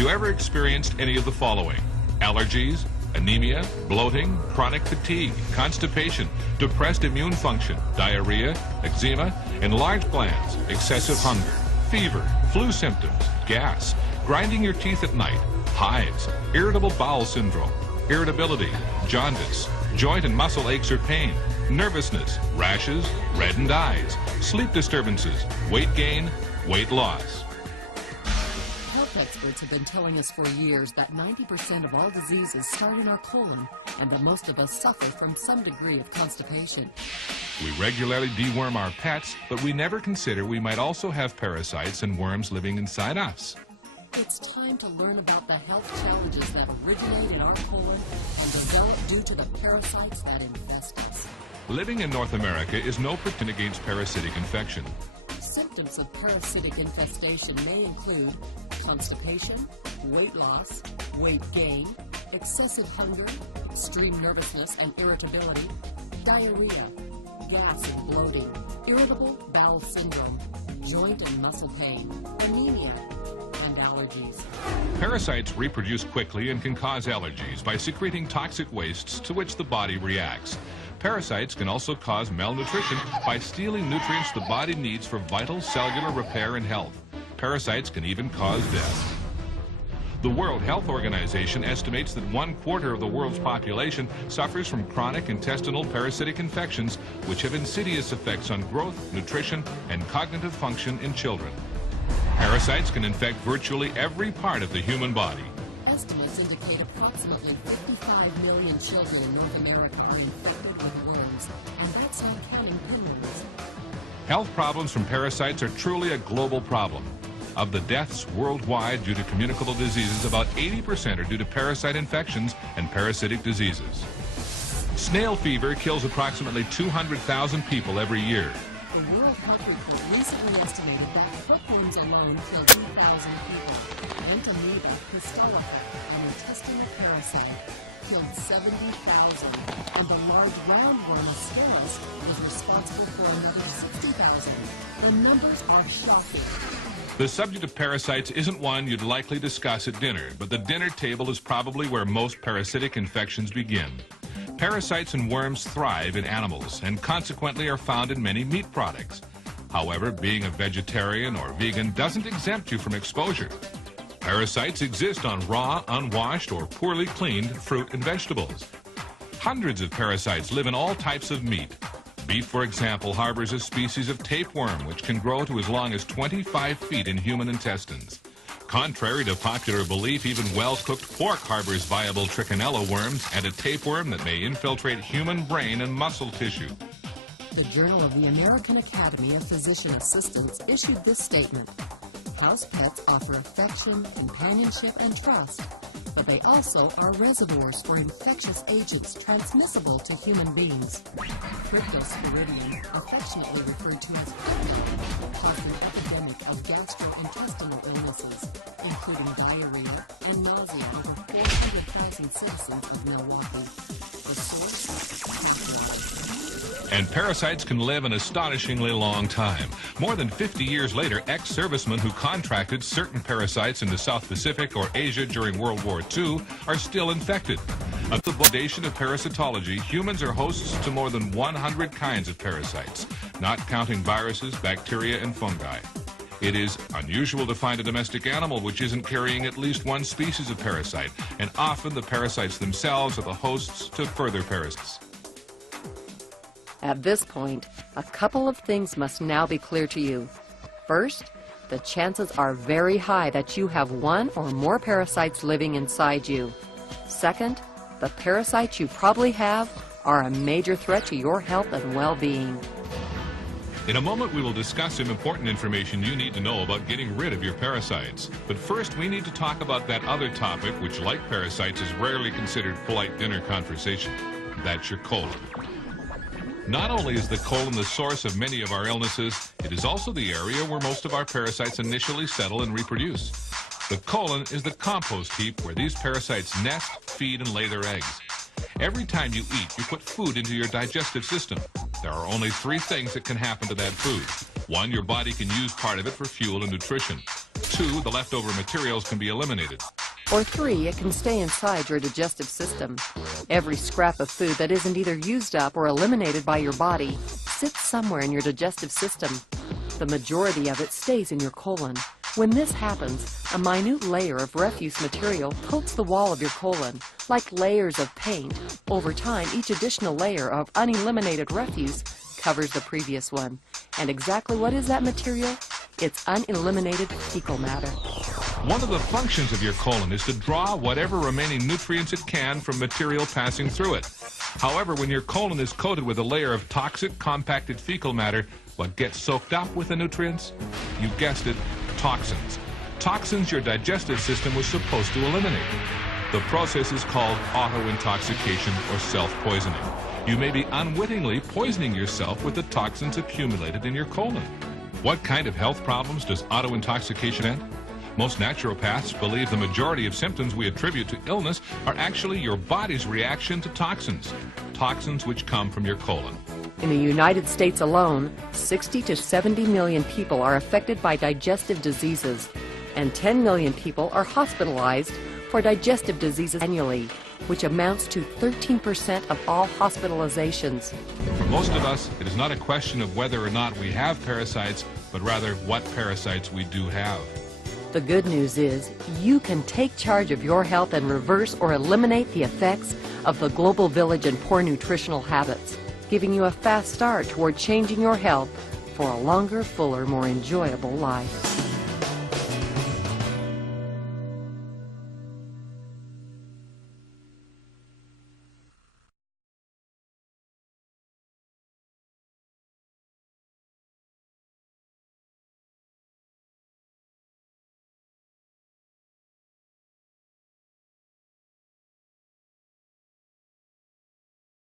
you ever experienced any of the following? Allergies, anemia, bloating, chronic fatigue, constipation, depressed immune function, diarrhea, eczema, enlarged glands, excessive hunger, fever, flu symptoms, gas, grinding your teeth at night, hives, irritable bowel syndrome, irritability, jaundice, joint and muscle aches or pain, nervousness, rashes, reddened eyes, sleep disturbances, weight gain, weight loss. Health experts have been telling us for years that 90% of all diseases start in our colon and that most of us suffer from some degree of constipation. We regularly deworm our pets, but we never consider we might also have parasites and worms living inside us. It's time to learn about the health challenges that originate in our colon and develop due to the parasites that infest us. Living in North America is no protection against parasitic infection. Symptoms of parasitic infestation may include constipation, weight loss, weight gain, excessive hunger, extreme nervousness and irritability, diarrhea, gas and bloating, irritable bowel syndrome, joint and muscle pain, anemia, and allergies. Parasites reproduce quickly and can cause allergies by secreting toxic wastes to which the body reacts. Parasites can also cause malnutrition by stealing nutrients the body needs for vital cellular repair and health. Parasites can even cause death. The World Health Organization estimates that 1/4 of the world's population suffers from chronic intestinal parasitic infections, which have insidious effects on growth, nutrition, and cognitive function in children. Parasites can infect virtually every part of the human body. Estimates indicate approximately 55 million children in North America are infected with worms, and that's not counting penguins. Health problems from parasites are truly a global problem. Of the deaths worldwide due to communicable diseases, about 80% are due to parasite infections and parasitic diseases. Snail fever kills approximately 200,000 people every year. The World Health Report recently estimated that hookworms alone kill 2,000 people. Entamoeba histoloca, an intestinal parasite, killed 70,000, and the large roundworm Ascaris is responsible for another 60,000. The numbers are shocking. The subject of parasites isn't one you'd likely discuss at dinner, but the dinner table is probably where most parasitic infections begin. Parasites and worms thrive in animals and consequently are found in many meat products. However, being a vegetarian or vegan doesn't exempt you from exposure. Parasites exist on raw, unwashed, or poorly cleaned fruit and vegetables. Hundreds of parasites live in all types of meat. Beef, for example, harbors a species of tapeworm which can grow to as long as 25 feet in human intestines. Contrary to popular belief, even well-cooked pork harbors viable trichinella worms and a tapeworm that may infiltrate human brain and muscle tissue. The Journal of the American Academy of Physician Assistants issued this statement: house pets offer affection, companionship, and trust, but they also are reservoirs for infectious agents transmissible to human beings. Cryptosporidium, affectionately referred to as pet, caused an epidemic of gastrointestinal illnesses, including diarrhea and nausea in over 400,000 citizens of Milwaukee. The source? Hospitals. And parasites can live an astonishingly long time. More than 50 years later, ex-servicemen who contracted certain parasites in the South Pacific or Asia during World War II are still infected. At the foundation of parasitology, humans are hosts to more than 100 kinds of parasites, not counting viruses, bacteria, and fungi. It is unusual to find a domestic animal which isn't carrying at least one species of parasite, and often the parasites themselves are the hosts to further parasites. At this point, a couple of things must now be clear to you. First, the chances are very high that you have one or more parasites living inside you. Second, the parasites you probably have are a major threat to your health and well-being. In a moment, we will discuss some important information you need to know about getting rid of your parasites. But first, we need to talk about that other topic, which, like parasites, is rarely considered polite dinner conversation. That's your colon. Not only is the colon the source of many of our illnesses, it is also the area where most of our parasites initially settle and reproduce. The colon is the compost heap where these parasites nest, feed, and lay their eggs. Every time you eat, you put food into your digestive system. There are only three things that can happen to that food. 1, your body can use part of it for fuel and nutrition. 2, 2, the leftover materials can be eliminated. Or 3, it can stay inside your digestive system. Every scrap of food that isn't either used up or eliminated by your body sits somewhere in your digestive system. The majority of it stays in your colon. When this happens, a minute layer of refuse material coats the wall of your colon, like layers of paint. Over time, each additional layer of uneliminated refuse covers the previous one. And exactly what is that material? It's uneliminated fecal matter. One of the functions of your colon is to draw whatever remaining nutrients it can from material passing through it. However, when your colon is coated with a layer of toxic, compacted fecal matter, what gets soaked up with the nutrients? You guessed it, toxins. Toxins your digestive system was supposed to eliminate. The process is called auto-intoxication or self-poisoning. You may be unwittingly poisoning yourself with the toxins accumulated in your colon. What kind of health problems does auto-intoxication end? Most naturopaths believe the majority of symptoms we attribute to illness are actually your body's reaction to toxins, toxins which come from your colon. In the United States alone, 60 to 70 million people are affected by digestive diseases, and 10 million people are hospitalized for digestive diseases annually, which amounts to 13% of all hospitalizations. For most of us, it is not a question of whether or not we have parasites, but rather what parasites we do have. The good news is you can take charge of your health and reverse or eliminate the effects of the global village and poor nutritional habits, giving you a fast start toward changing your health for a longer, fuller, more enjoyable life.